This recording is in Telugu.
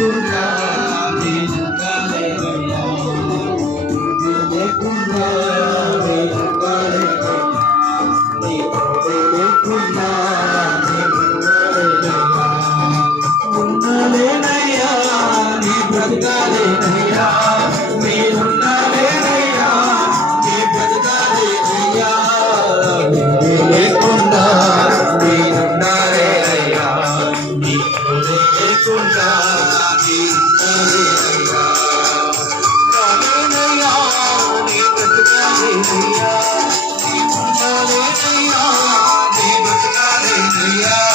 లేకున్నా నేనుండలేనయ్యా. నువ్వు లేకున్నా నేనుండలేనయ్యా. నీ తోడు లేకున్నా నేనుండలేనయ్యా. ఉండలేనయ్యా, నీ బ్రతకాలేనయ్యా. నేనుండలేనయ్యా, నీ బ్రతకాలేనయ్యా. నువ్వు లేకున్నా నేనుండలేనయ్యా. నీ తోడు లేకున్నా నేనుండలేనయ్యా. ఉండలేనయ్యా, నీ బ్రతకాలేనయ్యా. ఉండలేనయ్యా, నీ బ్రతకాలేనయ్యా.